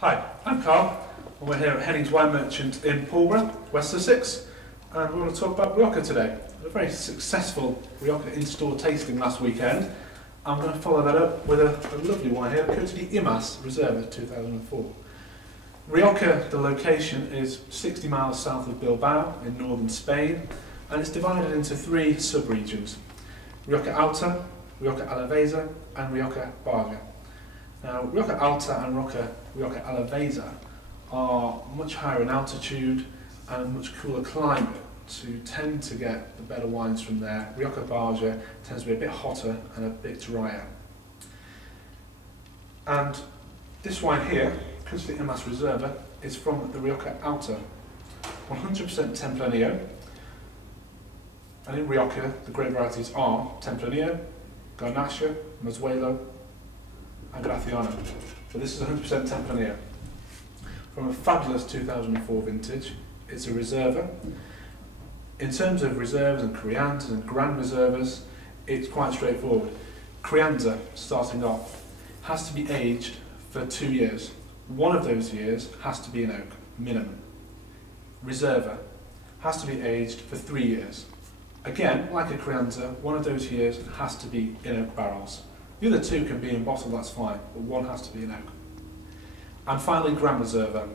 Hi, I'm Carl, and we're here at Hennings Wine Merchant in Pulborough, West Sussex, and we're going to talk about Rioja today. A very successful Rioja in-store tasting last weekend. I'm going to follow that up with a lovely wine here, courtesy Imas Reserva 2004. Rioja, the location, is 60 miles south of Bilbao in northern Spain, and it's divided into three sub-regions: Rioja Alta, Rioja Alavesa, and Rioja Barga. Now, Rioja Alta and Rioja Alavesa are much higher in altitude and a much cooler climate, so you tend to get the better wines from there. Rioja Barga tends to be a bit hotter and a bit drier. And this wine here, courtesy Imas Reserva, is from the Rioja Alta, 100% Tempranillo. And in Rioja, the grape varieties are Tempranillo, Garnacha, Mozuelo, and Graciano. But this is 100% Tempranillo. From a fabulous 2004 vintage. It's a Reserva. In terms of reserves and crianzas and Grand Reservas, it's quite straightforward. Crianza, starting off, has to be aged for 2 years. One of those years has to be in oak, minimum. Reserva has to be aged for 3 years. Again, like a Crianza, one of those years has to be in oak barrels. The other two can be in bottle, that's fine, but one has to be in oak. And finally, Grand Reserva.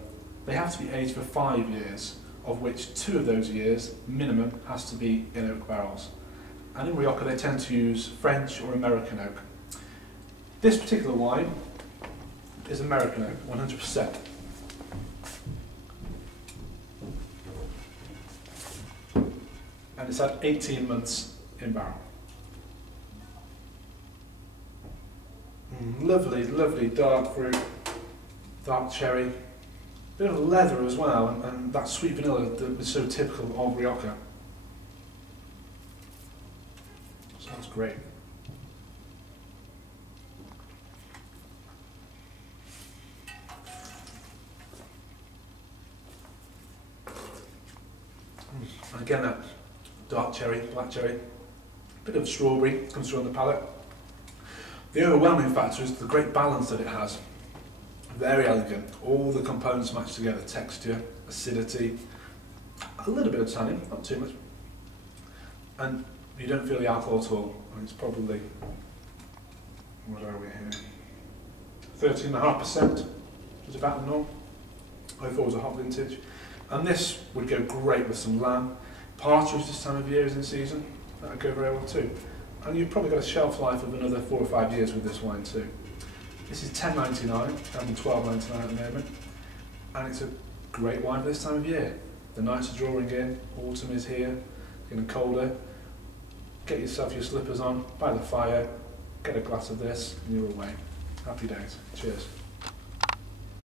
They have to be aged for 5 years, of which 2 of those years, minimum, has to be in oak barrels. And in Rioja, they tend to use French or American oak. This particular wine is American oak, 100%. And it's had 18 months in barrel. Lovely, lovely dark fruit, dark cherry, bit of leather as well, and that sweet vanilla that is so typical of Rioja. Sounds great. And again, that dark cherry, black cherry, bit of strawberry comes through on the palate. The overwhelming factor is the great balance that it has. Very elegant, all the components match together: texture, acidity, a little bit of tannin, not too much. And you don't feel the alcohol at all. And it's probably, what are we here? 13.5% is about the norm. I thought it was a hot vintage. And this would go great with some lamb. Partridge this time of year is in season. That would go very well too. And you've probably got a shelf life of another 4 or 5 years with this wine too. This is $10.99, down to $12.99 at the moment. And it's a great wine for this time of year. The nights are drawing in, autumn is here, getting colder. Get yourself your slippers on, by the fire, get a glass of this, and you're away. Happy days. Cheers.